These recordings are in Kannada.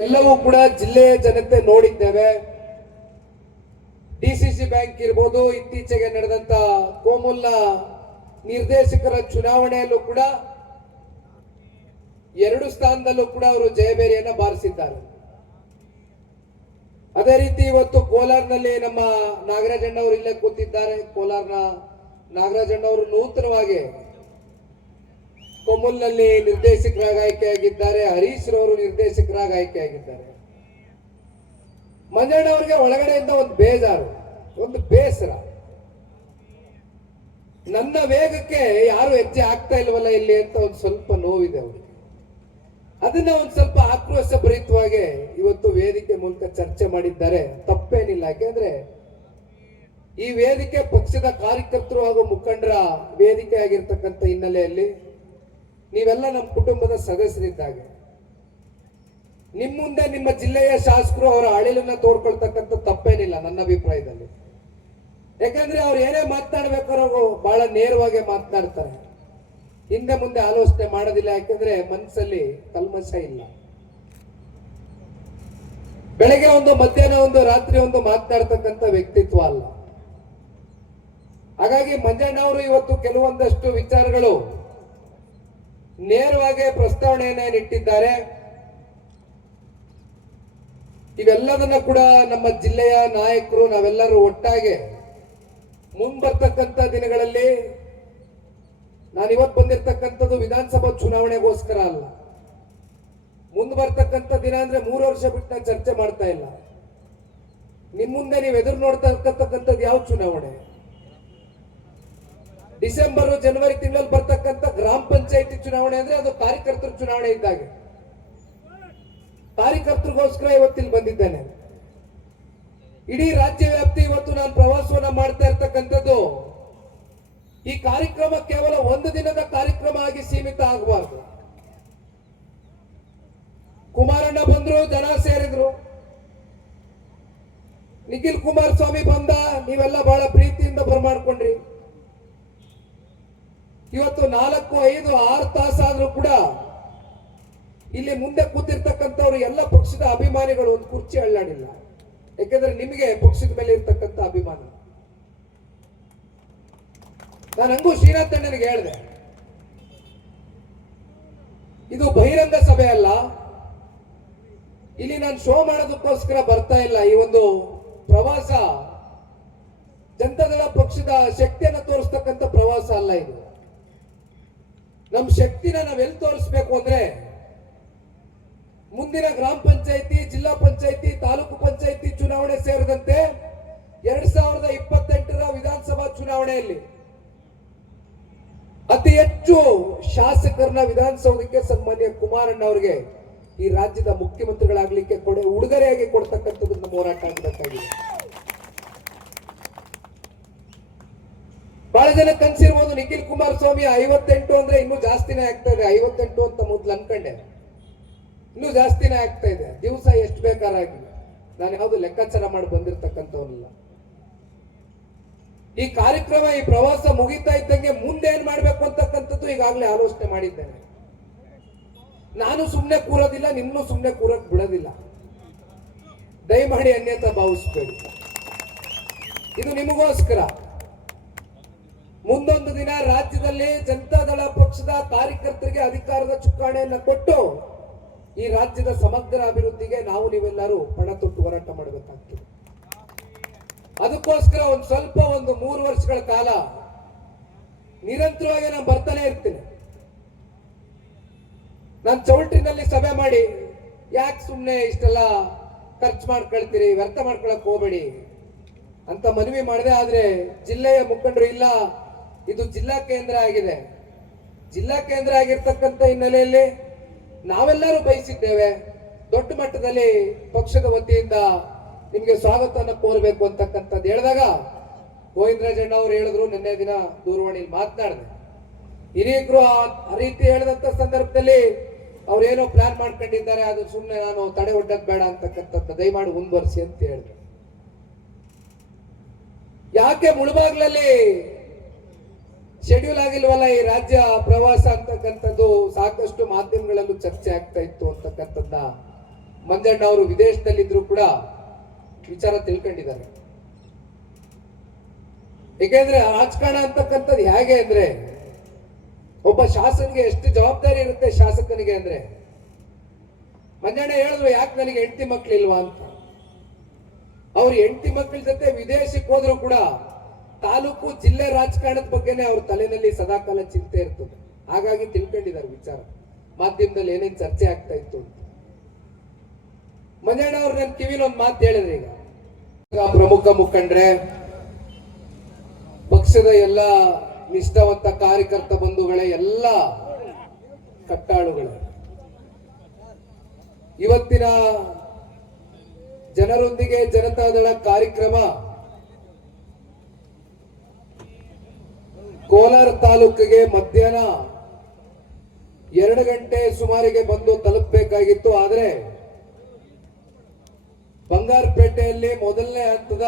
ಎಲ್ಲವೂ ಕೂಡ ಜಿಲ್ಲೆಯ ಜನತೆ ನೋಡಿದ್ದೇವೆ. ಡಿಸಿಸಿ ಬ್ಯಾಂಕ್ ಇರ್ಬೋದು, ಇತ್ತೀಚೆಗೆ ನಡೆದಂತ ಕೋಮುಲ್ಲ ನಿರ್ದೇಶಕರ ಚುನಾವಣೆಯಲ್ಲೂ ಕೂಡ ಎರಡು ಸ್ಥಾನದಲ್ಲೂ ಕೂಡ ಅವರು ಜಯಬೇರಿಯನ್ನ ಬಾರಿಸಿದ್ದಾರೆ. ಅದೇ ರೀತಿ ಇವತ್ತು ಕೋಲಾರ್ನಲ್ಲಿ ನಮ್ಮ ನಾಗರಾಜಣ್ಣವರು ಇಲ್ಲೇ ಕೂತಿದ್ದಾರೆ. ಕೋಲಾರ್ನ ನಾಗರಾಜಣ್ಣವರು ನೂತನವಾಗಿ ಕೊಮ್ಮಲ್ನಲ್ಲಿ ನಿರ್ದೇಶಕರಾಗಿ ಆಯ್ಕೆಯಾಗಿದ್ದಾರೆ. ಹರೀಶ್ ರವರು ನಿರ್ದೇಶಕರಾಗಿ ಆಯ್ಕೆಯಾಗಿದ್ದಾರೆ. ಮಂಜಣ್ಣ ಅವರಿಗೆ ಒಳಗಡೆಯಿಂದ ಒಂದು ಬೇಜಾರು, ಒಂದು ಬೇಸರ. ನನ್ನ ವೇಗಕ್ಕೆ ಯಾರು ಹೆಜ್ಜೆ ಆಗ್ತಾ ಇಲ್ವಲ್ಲ ಇಲ್ಲಿ ಅಂತ ಒಂದು ಸ್ವಲ್ಪ ನೋವಿದೆ ಅವರಿಗೆ. ಅದನ್ನ ಒಂದು ಸ್ವಲ್ಪ ಆಕ್ರೋಶ ಭರಿತವಾಗಿ ಇವತ್ತು ವೇದಿಕೆ ಮೂಲಕ ಚರ್ಚೆ ಮಾಡಿದ್ದಾರೆ. ತಪ್ಪೇನಿಲ್ಲ. ಯಾಕೆಂದ್ರೆ ಈ ವೇದಿಕೆ ಪಕ್ಷದ ಕಾರ್ಯಕರ್ತರು ಹಾಗೂ ಮುಖಂಡರ ವೇದಿಕೆ ಆಗಿರ್ತಕ್ಕಂಥ ಹಿನ್ನೆಲೆಯಲ್ಲಿ ನೀವೆಲ್ಲ ನಮ್ಮ ಕುಟುಂಬದ ಸದಸ್ಯರಿದ್ದಾಗೆ. ನಿಮ್ಮ ಮುಂದೆ ನಿಮ್ಮ ಜಿಲ್ಲೆಯ ಶಾಸಕರು ಅವರ ಅಳಿಲನ್ನ ತೋಡ್ಕೊಳ್ತಕ್ಕಂಥ ತಪ್ಪೇನಿಲ್ಲ ನನ್ನ ಅಭಿಪ್ರಾಯದಲ್ಲಿ. ಯಾಕಂದ್ರೆ ಅವ್ರು ಏನೇ ಮಾತನಾಡ್ಬೇಕಾದ್ರೂ ಬಹಳ ನೇರವಾಗಿ ಮಾತನಾಡ್ತಾರೆ. ಹಿಂದೆ ಮುಂದೆ ಆಲೋಚನೆ ಮಾಡೋದಿಲ್ಲ, ಯಾಕಂದ್ರೆ ಮನಸ್ಸಲ್ಲಿ ಕಲ್ಮಶ ಇಲ್ಲ. ಬೆಳಗ್ಗೆ ಒಂದು, ಮಧ್ಯಾಹ್ನ ಒಂದು, ರಾತ್ರಿ ಒಂದು ಮಾತನಾಡ್ತಕ್ಕಂಥ ವ್ಯಕ್ತಿತ್ವ ಅಲ್ಲ. ಹಾಗಾಗಿ ಮಂಜಣ್ಣ ಅವರು ಇವತ್ತು ಕೆಲವೊಂದಷ್ಟು ವಿಚಾರಗಳು ನೇರವಾಗಿ ಪ್ರಸ್ತಾವನೆಯನ್ನ ಇಟ್ಟಿದ್ದಾರೆ. ಇವೆಲ್ಲದನ್ನ ಕೂಡ ನಮ್ಮ ಜಿಲ್ಲೆಯ ನಾಯಕರು ನಾವೆಲ್ಲರೂ ಒಟ್ಟಾಗಿ ಮುಂಬರ್ತಕ್ಕಂಥ ದಿನಗಳಲ್ಲಿ ನಾನು ಇವತ್ತು ಬಂದಿರತಕ್ಕಂಥದ್ದು ವಿಧಾನಸಭಾ ಚುನಾವಣೆಗೋಸ್ಕರ ಅಲ್ಲ. ಮುಂದೆ ಬರ್ತಕ್ಕಂಥ ದಿನ ಅಂದ್ರೆ ಮೂರು ವರ್ಷ ಬಿಟ್ಟು ನಾನು ಚರ್ಚೆ ಮಾಡ್ತಾ ಇಲ್ಲ. ನಿಮ್ಮ ಮುಂದೆ ನೀವು ಎದುರು ನೋಡ್ತಾ ಇರ್ತಕ್ಕಂಥದ್ದು ಯಾವ ಚುನಾವಣೆ? ಡಿಸೆಂಬರ್, ಜನವರಿ ತಿಂಗಳಲ್ಲಿ ಬರ್ತಕ್ಕಂಥ ಗ್ರಾಮ ಪಂಚಾಯತಿ ಚುನಾವಣೆ ಅಂದ್ರೆ ಅದು ಕಾರ್ಯಕರ್ತರ ಚುನಾವಣೆ ಇದ್ದಾಗೆ. ಕಾರ್ಯಕರ್ತರಿಗೋಸ್ಕರ ಇವತ್ತಿಲ್ಲಿ ಬಂದಿದ್ದೇನೆ. ಇಡೀ ರಾಜ್ಯ ವ್ಯಾಪ್ತಿ ಇವತ್ತು ನಾನು ಪ್ರವಾಸವನ್ನ ಮಾಡ್ತಾ ಇರ್ತಕ್ಕಂಥದ್ದು, ಈ ಕಾರ್ಯಕ್ರಮ ಕೇವಲ ಒಂದು ದಿನದ ಕಾರ್ಯಕ್ರಮ ಆಗಿ ಸೀಮಿತ ಆಗಬಾರ್ದು. ಕುಮಾರಣ್ಣ ಬಂದ್ರು, ಜನ ಸೇರಿದ್ರು. ನಿಖಿಲ್ ಕುಮಾರಸ್ವಾಮಿ ಬಂದ, ನೀವೆಲ್ಲ ಬಹಳ ಪ್ರೀತಿಯಿಂದ ಬರಮಾಡ್ಕೊಂಡ್ರಿ. ಇವತ್ತು ನಾಲ್ಕು, ಐದು, ಆರು ತಾಸಾದ್ರೂ ಕೂಡ ಇಲ್ಲಿ ಮುಂದೆ ಕೂತಿರ್ತಕ್ಕಂಥವ್ರು ಎಲ್ಲ ಪಕ್ಷದ ಅಭಿಮಾನಿಗಳು ಒಂದು ಕುರ್ಚಿ ಅಳ್ಳಾಡಿಲ್ಲ. ಯಾಕೆಂದ್ರೆ ನಿಮಗೆ ಪಕ್ಷದ ಮೇಲೆ ಇರ್ತಕ್ಕಂಥ ಅಭಿಮಾನ. ನಾನು ಹಂಗೂ ಶ್ರೀನಾಥ್ ಅಣ್ಣನಿಗೆ ಹೇಳಿದೆ. ಇದು ಬಹಿರಂಗ ಸಭೆ ಅಲ್ಲ. ಇಲ್ಲಿ ನಾನು ಶೋ ಮಾಡೋದಕ್ಕೋಸ್ಕರ ಬರ್ತಾ ಇಲ್ಲ. ಈ ಒಂದು ಪ್ರವಾಸ, ಜನತಾದಳ ಪಕ್ಷದ ಶಕ್ತಿಯನ್ನು ತೋರಿಸ್ತಕ್ಕಂಥ ಪ್ರವಾಸ ಅಲ್ಲ ಇದು. ನಮ್ಮ ಶಕ್ತಿನ ನಾವೆಲ್ಲಿ ತೋರಿಸ್ಬೇಕು ಅಂದ್ರೆ ಮುಂದಿನ ಗ್ರಾಮ ಪಂಚಾಯಿತಿ, ಜಿಲ್ಲಾ ಪಂಚಾಯಿತಿ, ತಾಲೂಕು ಪಂಚಾಯಿತಿ ಚುನಾವಣೆ ಸೇರಿದಂತೆ ಎರಡ್ ಸಾವಿರದ ಇಪ್ಪತ್ತೆಂಟರ ವಿಧಾನಸಭಾ ಚುನಾವಣೆಯಲ್ಲಿ ಅತಿ ಹೆಚ್ಚು ಶಾಸಕರನ್ನ ವಿಧಾನಸೌಧಕ್ಕೆ ಸನ್ಮಾನ್ಯ ಕುಮಾರಣ್ಣ ಅವರಿಗೆ ಈ ರಾಜ್ಯದ ಮುಖ್ಯಮಂತ್ರಿಗಳಾಗ್ಲಿಕ್ಕೆ ಕೊಡೆ, ಉಡುಗೊರೆಯಾಗಿ ಕೊಡ್ತಕ್ಕಂಥದ್ದು ಹೋರಾಟ ಆಗಬೇಕಾಗಿದೆ ಬಹಳ ಜನ ಕನ್ಸಿರ್ಬೋದು ನಿಖಿಲ್ ಕುಮಾರ್ ಸ್ವಾಮಿ ಐವತ್ತೆಂಟು ಅಂದ್ರೆ ಇನ್ನೂ ಜಾಸ್ತಿನೇ ಆಗ್ತಾ ಇದೆ. ಐವತ್ತೆಂಟು ಅಂತ ಮೊದ್ಲು ಅನ್ಕೊಂಡೆ. ಇನ್ನೂ ಜಾಸ್ತಿನೇ ಆಗ್ತಾ ಇದೆ. ದಿವಸ ಎಷ್ಟು ಬೇಕಾರಾಗಿ ನಾನು ಯಾವ್ದು ಲೆಕ್ಕಾಚಾರ ಮಾಡಿ ಬಂದಿರತಕ್ಕಂಥವನಲ್ಲ. ಈ ಕಾರ್ಯಕ್ರಮ, ಈ ಪ್ರವಾಸ ಮುಗಿತಾ ಇದ್ದಂಗೆ ಮುಂದೆ ಏನ್ ಮಾಡ್ಬೇಕು ಅಂತಕ್ಕಂಥದ್ದು ಈಗಾಗಲೇ ಆಲೋಚನೆ ಮಾಡಿದ್ದೇನೆ. ನಾನು ಸುಮ್ಮನೆ ಕೂರೋದಿಲ್ಲ, ನಿನ್ನೂ ಸುಮ್ಮನೆ ಕೂರಕ್ ಬಿಡೋದಿಲ್ಲ. ದಯಮಾಡಿ ಅನ್ಯತಾ ಭಾವಿಸ್ಬೇಡಿ. ಇದು ನಿಮಗೋಸ್ಕರ. ಮುಂದೊಂದು ದಿನ ರಾಜ್ಯದಲ್ಲಿ ಜನತಾದಳ ಪಕ್ಷದ ಕಾರ್ಯಕರ್ತರಿಗೆ ಅಧಿಕಾರದ ಚುಕ್ಕಾಣಿಯನ್ನ ಕೊಟ್ಟು ಈ ರಾಜ್ಯದ ಸಮಗ್ರ ಅಭಿವೃದ್ಧಿಗೆ ನಾವು ನೀವೆಲ್ಲರೂ ಪಣ ತೊಟ್ಟು ಹೋರಾಟ ಮಾಡಬೇಕಾಗ್ತದೆ. ಅದಕ್ಕೋಸ್ಕರ ಒಂದು ಸ್ವಲ್ಪ ಒಂದು ಮೂರು ವರ್ಷಗಳ ಕಾಲ ನಿರಂತರವಾಗಿ ನಾನು ಬರ್ತಾನೆ ಇರ್ತೀನಿ. ನಾನು ಚೌಲ್ಟ್ರಿನಲ್ಲಿ ಸಭೆ ಮಾಡಿ ಯಾಕೆ ಸುಮ್ಮನೆ ಇಷ್ಟೆಲ್ಲ ಖರ್ಚು ಮಾಡ್ಕೊಳ್ತೀರಿ, ವ್ಯರ್ಥ ಮಾಡ್ಕೊಳಕ್ ಹೋಗ್ಬೇಡಿ ಅಂತ ಮನವಿ ಮಾಡಿದೆ ಆದ್ರೆ ಜಿಲ್ಲೆಯ ಮುಖಂಡರು ಇಲ್ಲ ಇದು ಜಿಲ್ಲಾ ಕೇಂದ್ರ ಆಗಿದೆ. ಜಿಲ್ಲಾ ಕೇಂದ್ರ ಆಗಿರ್ತಕ್ಕಂಥ ಹಿನ್ನೆಲೆಯಲ್ಲಿ ನಾವೆಲ್ಲರೂ ಬಯಸಿದ್ದೇವೆ ದೊಡ್ಡ ಮಟ್ಟದಲ್ಲಿ ಪಕ್ಷದ ವತಿಯಿಂದ ನಿಮಗೆ ಸ್ವಾಗತವನ್ನು ಕೋರಬೇಕು ಅಂತಕ್ಕಂಥದ್ದು. ಹೇಳಿದಾಗ ಗೋವಿಂದರಾಜಣ್ಣ ಅವರು ಹೇಳಿದ್ರು, ನಿನ್ನೆ ದಿನ ದೂರವಾಣಿಯಲ್ಲಿ ಮಾತನಾಡಿದೆ ಹಿರಿಯರು ಆ ಆ ರೀತಿ ಹೇಳಿದಂತ ಸಂದರ್ಭದಲ್ಲಿ ಅವ್ರೇನೋ ಪ್ಲಾನ್ ಮಾಡ್ಕೊಂಡಿದ್ದಾರೆ, ಅದು ಸುಮ್ಮನೆ ನಾನು ತಡೆ ಒಡ್ಡದ್ ಬೇಡ ಅಂತಕ್ಕಂಥದ್ದು. ದಯಮಾಡಿ ಮುಂದುವರಿಸಿ ಅಂತ ಹೇಳಿದ್ರು. ಯಾಕೆ ಮುಳುಬಾಗ್ಲಲ್ಲಿ ಶೆಡ್ಯೂಲ್ ಆಗಿಲ್ವಲ್ಲ ಈ ರಾಜ್ಯ ಪ್ರವಾಸ ಅಂತಕ್ಕಂಥದ್ದು ಸಾಕಷ್ಟು ಮಾಧ್ಯಮಗಳಲ್ಲೂ ಚರ್ಚೆ ಆಗ್ತಾ ಇತ್ತು ಅಂತಕ್ಕಂಥದ್ದ ಮಂಜಣ್ಣ ಅವರು ವಿದೇಶದಲ್ಲಿದ್ರು ಕೂಡ ವಿಚಾರ ತಿಳ್ಕೊಂಡಿದ್ದಾರೆ. ಏಕೆಂದ್ರೆ ರಾಜಕಾರಣ ಅಂತಕ್ಕಂಥದ್ದು ಹೇಗೆ ಅಂದ್ರೆ ಒಬ್ಬ ಶಾಸನಿಗೆ ಎಷ್ಟು ಜವಾಬ್ದಾರಿ ಇರುತ್ತೆ ಶಾಸಕನಿಗೆ ಅಂದ್ರೆ ಮಂಜಣ್ಣ ಹೇಳಿದ್ರು ಯಾಕೆ ನನಗೆ ಹೆಂಡತಿ ಮಕ್ಕಳಿಲ್ವಾ ಅಂತ. ಅವ್ರ ಹೆಂಡತಿ ಮಕ್ಕಳ ಜೊತೆ ವಿದೇಶಕ್ಕೆ ಹೋದ್ರು ಕೂಡ ತಾಲೂಕು ಜಿಲ್ಲೆ ರಾಜಕಾರಣದ ಬಗ್ಗೆನೇ ಅವ್ರ ತಲೆನಲ್ಲಿ ಸದಾಕಾಲ ಚಿಂತೆ ಇರ್ತದೆ. ಹಾಗಾಗಿ ತಿಳ್ಕೊಂಡಿದ್ದಾರೆ ವಿಚಾರ. ಮಾಧ್ಯಮದಲ್ಲಿ ಏನೇನು ಚರ್ಚೆ ಆಗ್ತಾ ಇತ್ತು ಅಂತ. ಮಂಜಣ್ಣ ಅವ್ರು ನನ್ನ ಕಿವಿಲ್ ಒಂದು ಮಾತು ಹೇಳಿದ್ರೆ ಈಗ. ಪ್ರಮುಖ ಮುಖಂಡ್ರೆ, ಪಕ್ಷದ ಎಲ್ಲ ನಿಷ್ಠಾವಂತ ಕಾರ್ಯಕರ್ತ ಬಂಧುಗಳೇ, ಎಲ್ಲ ಕಟ್ಟಾಳುಗಳೇ. ಇವತ್ತಿನ ಜನರೊಂದಿಗೆ ಜನತಾದಳ ಕಾರ್ಯಕ್ರಮ ಕೋಲಾರ ತಾಲೂಕಿಗೆ ಮಧ್ಯಾಹ್ನ ಎರಡು ಗಂಟೆ ಸುಮಾರಿಗೆ ಬಂದು ತಲುಪಬೇಕಾಗಿತ್ತು. ಆದರೆ ಬಂಗಾರಪೇಟೆಯಲ್ಲಿ ಮೊದಲನೇ ಹಂತದ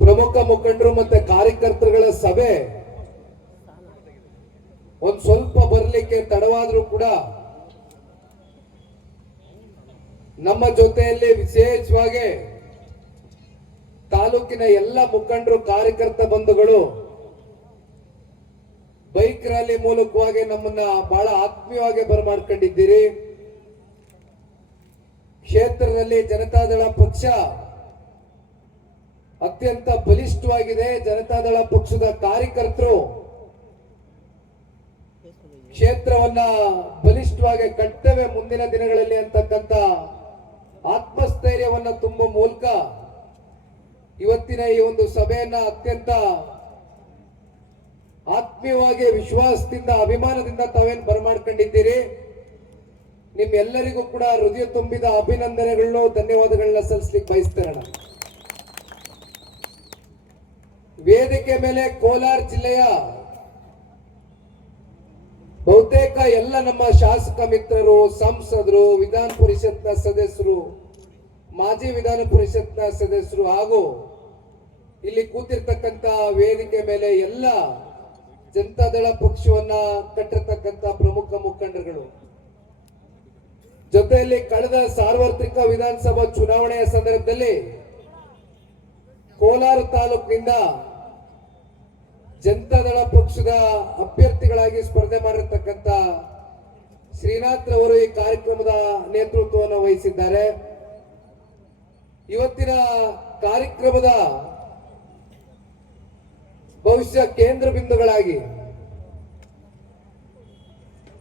ಪ್ರಮುಖ ಮುಖಂಡರು ಮತ್ತೆ ಕಾರ್ಯಕರ್ತರುಗಳ ಸಭೆ ಒಂದ್ ಸ್ವಲ್ಪ ಬರಲಿಕ್ಕೆ ತಡವಾದ್ರೂ ಕೂಡ ನಮ್ಮ ಜೊತೆಯಲ್ಲಿ ವಿಶೇಷವಾಗಿ ತಾಲೂಕಿನ ಎಲ್ಲ ಮುಖಂಡರು, ಕಾರ್ಯಕರ್ತ ಬಂಧುಗಳು ಬೈಕ್ ರ್ಯಾಲಿ ಮೂಲಕವಾಗಿ ನಮ್ಮನ್ನ ಬಹಳ ಆತ್ಮೀಯವಾಗಿ ಬರಮಾಡ್ಕೊಂಡಿದ್ದೀರಿ. ಕ್ಷೇತ್ರದಲ್ಲಿ ಜನತಾದಳ ಪಕ್ಷ ಅತ್ಯಂತ ಬಲಿಷ್ಠವಾಗಿದೆ. ಜನತಾದಳ ಪಕ್ಷದ ಕಾರ್ಯಕರ್ತರು ಕ್ಷೇತ್ರವನ್ನ ಬಲಿಷ್ಠವಾಗಿ ಕಟ್ಟವೆ ಮುಂದಿನ ದಿನಗಳಲ್ಲಿ ಅಂತಕ್ಕಂಥ ಆತ್ಮಸ್ಥೈರ್ಯವನ್ನ ತುಂಬುವ ಮೂಲಕ ಇವತ್ತಿನ ಈ ಒಂದು ಸಭೆಯನ್ನ ಅತ್ಯಂತ ಆತ್ಮೀಯವಾಗಿ ವಿಶ್ವಾಸದಿಂದ, ಅಭಿಮಾನದಿಂದ ತಾವೇನು ಬರಮಾಡ್ಕೊಂಡಿದ್ದೀರಿ? ನಿಮ್ಮೆಲ್ಲರಿಗೂ ಕೂಡ ಹೃದಯ ತುಂಬಿದ ಅಭಿನಂದನೆಗಳನ್ನು, ಧನ್ಯವಾದಗಳನ್ನ ಸಲ್ಲಿಸ್ಲಿಕ್ಕೆ ಬಯಸ್ತೇನೆ ವೇದಿಕೆ ಮೇಲೆ ಕೋಲಾರ ಜಿಲ್ಲೆಯ ಬಹುತೇಕ ಎಲ್ಲ ನಮ್ಮ ಶಾಸಕ ಮಿತ್ರರು, ಸಂಸದರು, ವಿಧಾನ ಪರಿಷತ್ನ ಸದಸ್ಯರು, ಮಾಜಿ ವಿಧಾನ ಪರಿಷತ್ನ ಸದಸ್ಯರು ಹಾಗೂ ಇಲ್ಲಿ ಕೂತಿರ್ತಕ್ಕಂತ ವೇದಿಕೆ ಮೇಲೆ ಎಲ್ಲ ಜನತಾದಳ ಪಕ್ಷವನ್ನ ಕಟ್ಟಿರ್ತಕ್ಕಂತ ಪ್ರಮುಖ ಮುಖಂಡರುಗಳು. ಜೊತೆಯಲ್ಲಿ ಕಳೆದ ಸಾರ್ವತ್ರಿಕ ವಿಧಾನಸಭಾ ಚುನಾವಣೆಯ ಸಂದರ್ಭದಲ್ಲಿ ಕೋಲಾರ ತಾಲೂಕಿನಿಂದ ಜನತಾದಳ ಪಕ್ಷದ ಅಭ್ಯರ್ಥಿಗಳಾಗಿ ಸ್ಪರ್ಧೆ ಮಾಡಿರ್ತಕ್ಕಂಥ ಶ್ರೀನಾಥ್ ರವರು ಈ ಕಾರ್ಯಕ್ರಮದ ನೇತೃತ್ವವನ್ನು ವಹಿಸಿದ್ದಾರೆ. ಇವತ್ತಿನ ಕಾರ್ಯಕ್ರಮದ ಬಹುಶಃ ಕೇಂದ್ರ ಬಿಂದುಗಳಾಗಿ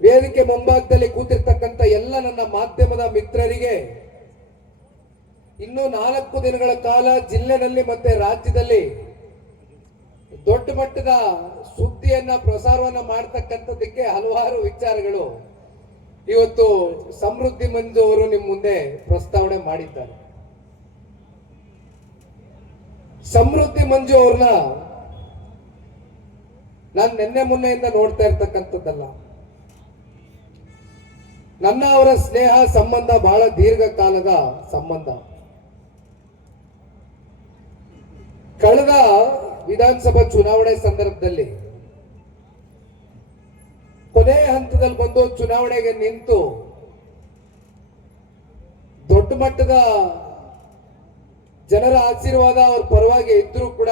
ವೇದಿಕೆ ಮುಂಭಾಗದಲ್ಲಿ ಕೂತಿರ್ತಕ್ಕಂಥ ಎಲ್ಲ ನನ್ನ ಮಾಧ್ಯಮದ ಮಿತ್ರರಿಗೆ ಇನ್ನು ನಾಲ್ಕು ದಿನಗಳ ಕಾಲ ಜಿಲ್ಲೆನಲ್ಲಿ ಮತ್ತೆ ರಾಜ್ಯದಲ್ಲಿ ದೊಡ್ಡ ಮಟ್ಟದ ಸುದ್ದಿಯನ್ನ ಪ್ರಸಾರವನ್ನ ಮಾಡ್ತಕ್ಕಂಥದ್ದಕ್ಕೆ ಹಲವಾರು ವಿಚಾರಗಳು ಇವತ್ತು ಸಮೃದ್ಧಿ ಮಂಜು ಅವರು ನಿಮ್ಮ ಮುಂದೆ ಪ್ರಸ್ತಾವನೆ ಮಾಡಿದ್ದಾರೆ. ಸಮೃದ್ಧಿ ಮಂಜು ಅವ್ರನ್ನ ನಾನು ನಿನ್ನೆ ಮೊನ್ನೆಯಿಂದ ನೋಡ್ತಾ ಇರ್ತಕ್ಕಂಥದ್ದಲ್ಲ. ನನ್ನ ಅವರ ಸ್ನೇಹ ಸಂಬಂಧ ಬಹಳ ದೀರ್ಘಕಾಲದ ಸಂಬಂಧ. ಕಳೆದ ವಿಧಾನಸಭಾ ಚುನಾವಣೆ ಸಂದರ್ಭದಲ್ಲಿ ಕೊನೆ ಹಂತದಲ್ಲಿ ಬಂದು ಚುನಾವಣೆಗೆ ನಿಂತು ದೊಡ್ಡ ಮಟ್ಟದ ಜನರ ಆಶೀರ್ವಾದ ಅವ್ರ ಪರವಾಗಿ ಇದ್ರೂ ಕೂಡ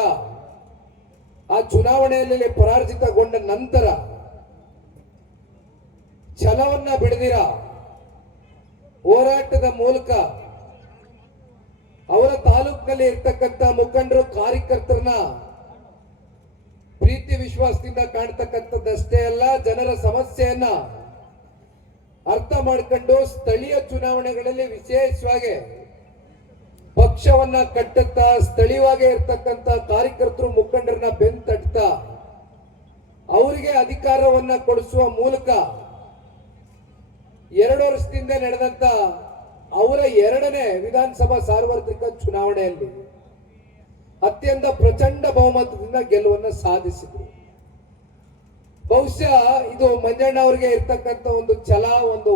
ಆ ಚುನಾವಣೆಯಲ್ಲಿ ಪರಾರ್ಜಿತಗೊಂಡ ನಂತರ ಛಲವನ್ನ ಬಿಡದಿರ? ಹೋರಾಟದ ಮೂಲಕ ಅವರ ತಾಲೂಕಿನಲ್ಲಿ ಇರ್ತಕ್ಕಂಥ ಮುಖಂಡರು, ಕಾರ್ಯಕರ್ತರನ್ನ ಪ್ರೀತಿ ವಿಶ್ವಾಸದಿಂದ ಕಾಣ್ತಕ್ಕಂಥದ್ದಷ್ಟೇ ಅಲ್ಲ, ಜನರ ಸಮಸ್ಯೆಯನ್ನ ಅರ್ಥ ಮಾಡ್ಕೊಂಡು ಸ್ಥಳೀಯ ಚುನಾವಣೆಗಳಲ್ಲಿ ವಿಶೇಷವಾಗಿ ಪಕ್ಷವನ್ನ ಕಟ್ಟುತ್ತ ಸ್ಥಳೀಯವಾಗಿ ಇರ್ತಕ್ಕಂಥ ಕಾರ್ಯಕರ್ತರು ಮುಖಂಡರನ್ನ ಬೆನ್ ತಟ್ತಾ ಅವರಿಗೆ ಅಧಿಕಾರವನ್ನ ಕೊಡಿಸುವ ಮೂಲಕ ಎರಡು ವರ್ಷದಿಂದ ನಡೆದಂತ ಅವರ ಎರಡನೇ ವಿಧಾನಸಭಾ ಸಾರ್ವತ್ರಿಕ ಚುನಾವಣೆಯಲ್ಲಿ ಅತ್ಯಂತ ಪ್ರಚಂಡ ಬಹುಮತದಿಂದ ಗೆಲುವನ್ನು ಸಾಧಿಸಿದ್ರು. ಬಹುಶಃ ಇದು ಮಂಜಣ್ಣ ಅವರಿಗೆ ಇರ್ತಕ್ಕಂಥ ಒಂದು ಛಲ, ಒಂದು